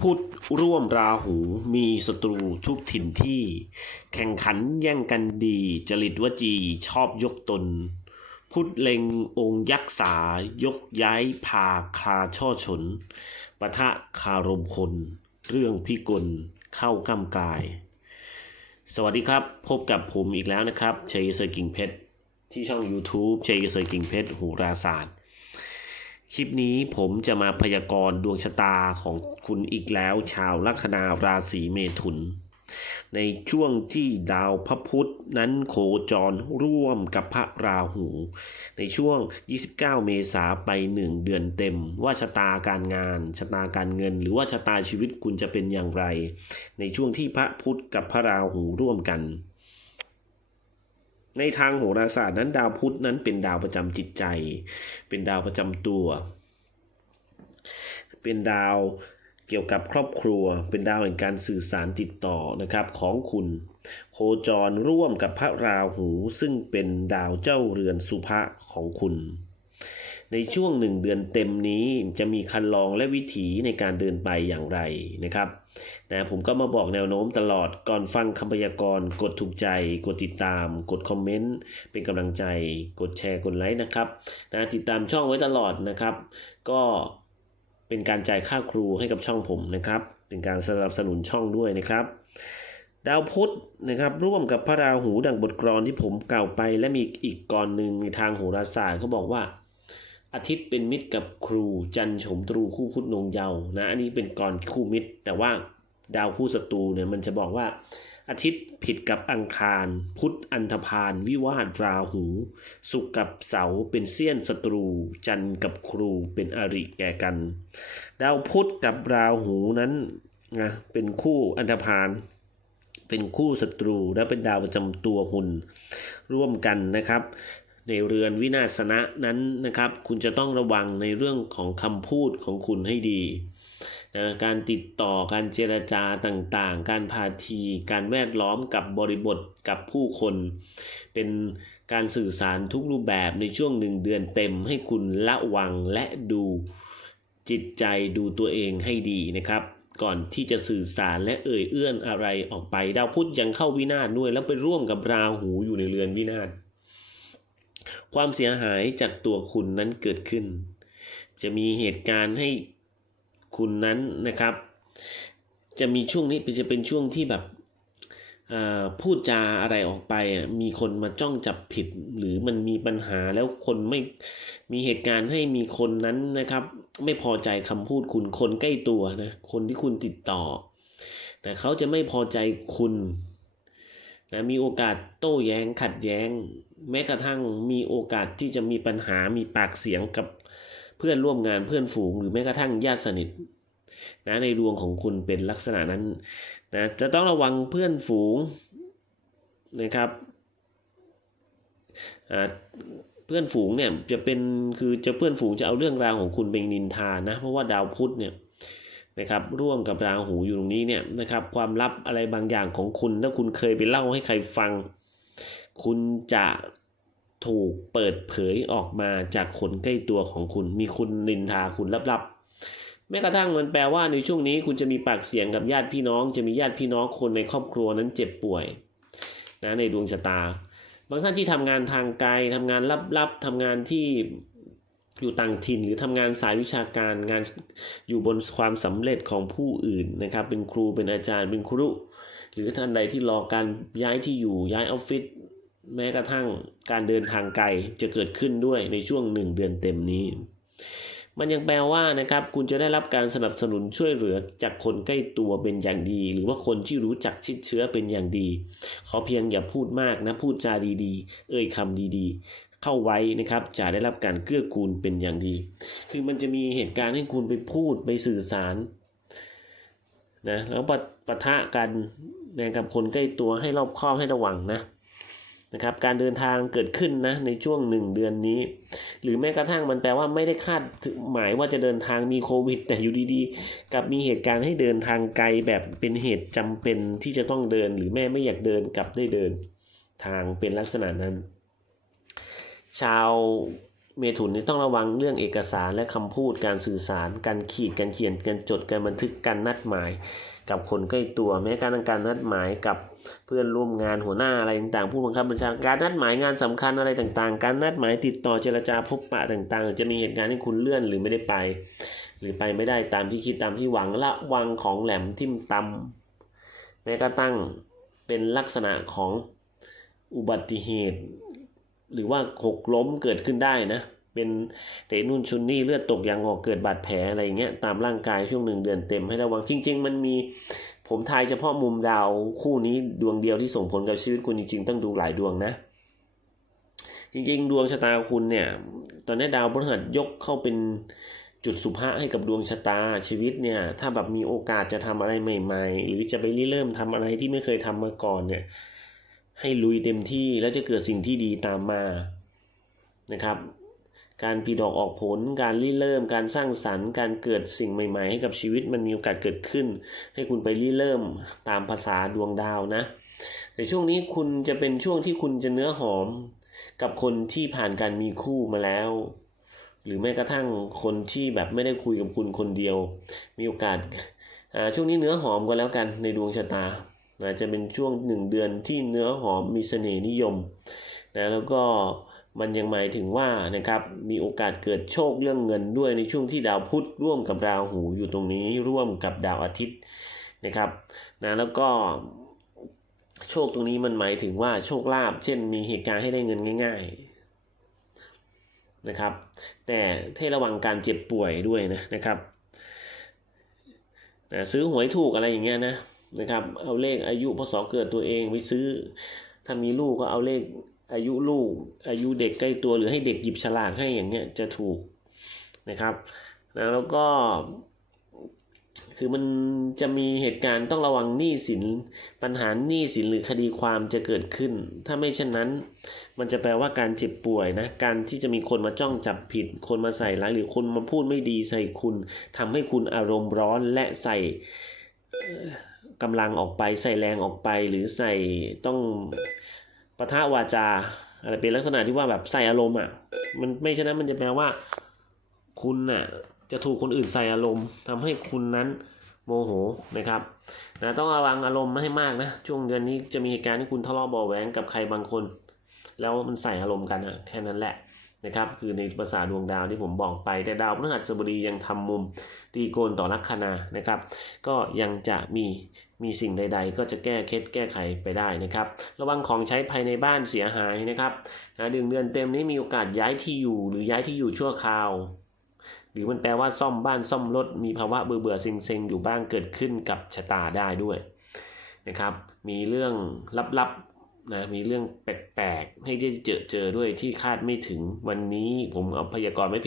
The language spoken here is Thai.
พุทธร่วมราหูมีศัตรูทุกถิ่นที่ แข่งขันแย่งกันดี จริตวจีชอบยกตน พุทธเล็งองค์ยักษ์สายกย้ายพาคาช่อฉนปะทะคารมคน เรื่องพิกลเข้ากำกาย สวัสดีครับ พบกับผมอีกแล้วนะครับชัยเซอร์กิ่งเพชรที่ช่อง YouTube ชัยเซอร์กิ่งเพชรหูราศาสตร์ คลิปนี้ผมจะมาพยากรณ์ดวงชะตาของคุณอีกแล้ว ชาวลัคนาราศีเมถุน ในช่วงที่ดาวพระพุธนั้นโคจรร่วมกับพระราหู ในช่วง 29 เมษาไป 1 เดือนเต็ม ว่าชะตาการงาน ชะตาการเงิน หรือว่าชะตาชีวิตคุณจะเป็นอย่างไร ในช่วงที่พระพุธกับพระราหูร่วมกัน ในทางโหราศาสตร์นั้นดาวพุธนั้นเป็นดาวประจำจิตใจ เป็นดาวประจำตัว เป็นดาวเกี่ยวกับครอบครัว เป็นดาวแห่งการสื่อสารติดต่อนะครับของคุณ โคจรร่วมกับพระราหูซึ่งเป็นดาวเจ้าเรือนสุภะของคุณ ในช่วงหนึ่งเดือนเต็มนี้จะมีคันลองและวิถีในการเดินไปอย่างไรนะครับนะผมก็มาบอกแนวโน้มตลอดก่อนฟังคำพยากรณ์กดถูกใจ กดติดตาม กดคอมเมนต์เป็นกำลังใจ กดแชร์กดไลค์นะครับนะติดตามช่องไว้ตลอดนะครับ ก็เป็นการจ่ายค่าครูให้กับช่องผมนะครับ เป็นการสนับสนุนช่องด้วยนะครับ ดาวพุธนะครับ ร่วมกับพระราหูดังบทกลอนที่ผมกล่าวไป และมีอีกกรหนึ่งในทางโหราศาสตร์เขาบอกว่า อาทิตย์เป็นมิตรกับครูจันโฉมตรูคู่พุทธนงเยาว์นะอันนี้เป็นกรคู่มิตร แต่ว่าดาวคู่ศัตรูเนี่ยมันจะบอกว่า อาทิตย์ผิดกับอังคาร พุธอันธพาลวิวาทราหู สุกกับเสาเป็นเสี้ยนศัตรู จันกับครูเป็นอริแก่กัน ดาวพุธกับราหูนั้นนะเป็นคู่อันธพาลเป็นคู่ศัตรูและเป็นดาวประจำตัวหุ่นร่วมกันนะครับ ในเรือนวินาศนะนั้นนะครับ คุณจะต้องระวังในเรื่องของคำพูดของคุณให้ดีนะการติดต่อการเจรจาต่างๆ การพาที การแวดล้อมกับบริบทกับผู้คน เป็นการสื่อสารทุกรูปแบบในช่วงหนึ่งเดือนเต็มให้คุณระวังและดูจิตใจดูตัวเองให้ดีนะครับ ก่อนที่จะสื่อสารและเอ่ยเอื้อนอะไรออกไป ดาวพุธยังเข้าวินาศด้วย แล้วไปร่วมกับราหูอยู่ในเรือนวินาศ ความเสียหายจากตัวคุณนั้นเกิดขึ้น จะมีเหตุการณ์ให้คุณนั้นนะครับ จะมีช่วงนี้จะเป็นช่วงที่แบบอ่าพูดจาอะไรออกไปอะมีคนมาจ้องจับผิด หรือมันมีปัญหาแล้วคนไม่มีเหตุการณ์ให้มีคนนั้นนะครับ ไม่พอใจคำพูดคุณคนใกล้ตัวนะคนที่คุณติดต่อแต่เขาจะไม่พอใจคุณ นะมีโอกาสโต้แย้งขัดแย้ง แม้กระทั่งมีโอกาสที่จะมีปัญหามีปากเสียงกับเพื่อนร่วมงานเพื่อนฝูง หรือแม้กระทั่งญาติสนิทนะในดวงของคุณเป็นลักษณะนั้นนะจะต้องระวังเพื่อนฝูงนะครับอ่าเพื่อนฝูงเนี่ยจะเป็นคือจะเพื่อนฝูงจะเอาเรื่องราวของคุณเป็นนินทานะ เพราะว่าดาวพุธเนี่ย นะครับร่วมกับราหูอยู่ตรงนี้เนี่ยนะครับความลับอะไรบางอย่างของคุณ ถ้าคุณเคยไปเล่าให้ใครฟัง คุณจะถูกเปิดเผยออกมาจากคนใกล้ตัวของคุณ มีคุณนินทาคุณลับๆแม้กระทั่งมันแปลว่าในช่วงนี้คุณจะมีปากเสียงกับญาติพี่น้อง จะมีญาติพี่น้องคนในครอบครัวนั้นเจ็บป่วยนะในดวงชะตา บางท่านที่ทำงานทางไกลทำงานลับๆทำงานที่ อยู่ต่างถิ่นหรือทำงานสายวิชาการงานอยู่บนความสำเร็จของผู้อื่นนะครับ เป็นครูเป็นอาจารย์เป็นครู หรือท่านใดที่รอการย้ายที่อยู่ย้ายออฟฟิศแม้กระทั่งการเดินทางไกลจะเกิดขึ้นด้วยในช่วงหนึ่งเดือนเต็มนี้ มันยังแปลว่านะครับคุณจะได้รับการสนับสนุนช่วยเหลือจากคนใกล้ตัวเป็นอย่างดี หรือว่าคนที่รู้จักชิดเชื้อเป็นอย่างดี ขอเพียงอย่าพูดมากนะพูดจาดีๆ เอ่ยคำดีๆ เข้าไว้นะครับ จะได้รับการเกื้อกูลเป็นอย่างดี คือมันจะมีเหตุการณ์ให้คุณไปพูดไปสื่อสารนะแล้วปะปะทะกันนะกับคนใกล้ตัวให้รอบคอบให้ระวังนะนะครับการเดินทางเกิดขึ้นนะในช่วงหนึ่งเดือนนี้ หรือแม้กระทั่งมันแปลว่าไม่ได้คาดหมายว่าจะเดินทางมีโควิด แต่อยู่ดีๆกับมีเหตุการณ์ให้เดินทางไกลแบบเป็นเหตุจำเป็นที่จะต้องเดิน หรือแม่ไม่อยากเดินกลับได้เดิน ทางเป็นลักษณะนั้น ชาวเมถุนนี่ต้องระวังเรื่องเอกสารและคำพูดการสื่อสาร การขีดการเขียนการจดการบันทึกการนัดหมาย กับคนใกล้ตัวแม้การการนัดหมายกับเพื่อนร่วมงานหัวหน้าอะไรต่างๆ ผู้บังคับบัญชาการนัดหมายงานสำคัญอะไรต่างๆ การนัดหมายติดต่อเจรจาพบปะต่างๆ จะมีเหตุการณ์ที่คุณเลื่อนหรือไม่ได้ไป หรือไปไม่ได้ตามที่คิดตามที่หวังละวังของแหลมทิ่มตำแม้กระทั่งเป็นลักษณะของอุบัติเหตุ หรือว่าหกล้มเกิดขึ้นได้นะ เป็นเตะนุ่นชุนนี่เลือดตกยางออกเกิดบาดแผลอะไรเงี้ยตามร่างกายช่วงหนึ่งเดือนเต็มให้ระวังจริง ๆ มันมีผมทายเฉพาะมุมดาวคู่นี้ดวงเดียวที่ส่งผลกับชีวิตคุณจริง ๆ ต้องดูหลายดวงนะ จริง ๆ ดวงชะตาคุณเนี่ย ตอนนี้ดาวพฤหัสยกเข้าเป็นจุดสุภาให้กับดวงชะตาชีวิตเนี่ย ถ้าแบบมีโอกาสจะทำอะไรใหม่ ๆ หรือจะไปริเริ่มทำอะไรที่ไม่เคยทำมาก่อนเนี่ย ให้ลุยเต็มที่แล้วจะเกิดสิ่งที่ดีตามมานะครับ การผลิดอกออกผล การริเริ่ม การสร้างสรรค์ การเกิดสิ่งใหม่ ๆ ให้กับชีวิตมันมีโอกาสเกิดขึ้น ให้คุณไปริเริ่มตามภาษาดวงดาวนะแต่ช่วงนี้คุณจะเป็นช่วงที่คุณจะเนื้อหอม กับคนที่ผ่านการมีคู่มาแล้ว หรือแม้กระทั่งคนที่แบบไม่ได้คุยกับคุณคนเดียว มีโอกาสอ่าช่วงนี้เนื้อหอมก็แล้วกันในดวงชะตา นะจะเป็นช่วงหนึ่งเดือนที่เนื้อหอมมีเสน่ห์นิยมนะแล้วก็มันยังหมายถึงว่านะครับมีโอกาสเกิดโชคเรื่องเงินด้วยในช่วงที่ดาวพุธร่วมกับดาวหูอยู่ตรงนี้ร่วมกับดาวอาทิตย์นะครับนะแล้วก็โชคตรงนี้มันหมายถึงว่าโชคลาภเช่นมีเหตุการณ์ให้ได้เงินง่ายๆนะครับ แต่ให้ระวังการเจ็บป่วยด้วยนะนะครับนะซื้อหวยถูกอะไรอย่างเงี้ยนะ นะครับ เอาเลขอายุพศเกิดตัวเองไปซื้อ ถ้ามีลูกก็เอาเลขอายุลูก อายุเด็กใกล้ตัวหรือให้เด็กหยิบฉลากให้อย่างเงี้ยจะถูกนะครับนะแล้วก็คือมันจะมีเหตุการณ์ต้องระวังหนี้สินปัญหาหนี้สินหรือคดีความจะเกิดขึ้น ถ้าไม่เช่นนั้น มันจะแปลว่าการเจ็บป่วยนะการที่จะมีคนมาจ้องจับผิด คนมาใส่ร้ายหรือคนมาพูดไม่ดีใส่คุณทำให้คุณอารมณ์ร้อนและใส่ กำลังออกไป ใส่แรงออกไป หรือใส่ต้องปะทะวาจาอะไรเป็นลักษณะที่ว่าแบบใส่อารมณ์อะ มันไม่ฉะนั้นมันจะแปลว่า คุณน่ะจะถูกคนอื่นใส่อารมณ์ทำให้คุณนั้นโมโหนะครับนะต้องระวังอารมณ์ไม่ให้มากนะช่วงเดือนนี้จะมีเหตุการณ์ที่คุณทะเลาะเบาแหวงกับใครบางคน แล้วมันใส่อารมณ์กันนะแค่นั้นแหละนะครับ คือในภาษาดวงดาวที่ผมบอกไป แต่ดาวพฤหัสบดียังทำมุมตีโกนต่อลัคนานะครับ ก็ยังจะมี มีสิ่งใด ๆ ก็จะแก้เคล็ดแก้ไขไปได้นะครับ ระวังของใช้ภายในบ้านเสียหายนะครับนะดือนเดือนเต็มนี้มีโอกาสย้ายที่อยู่หรือย้ายที่อยู่ชั่วคราว หรือมันแปลว่าซ่อมบ้านซ่อมรถมีภาวะเบื่อเบื่อๆเซ็งๆอยู่บ้างเกิดขึ้นกับชะตาได้ด้วยนะครับ มีเรื่องลับๆนะมีเรื่องแปลกๆให้ได้เจอเจอด้วยที่คาดไม่ถึงวันนี้ผมเอาพยากรณ์ไม่เพียง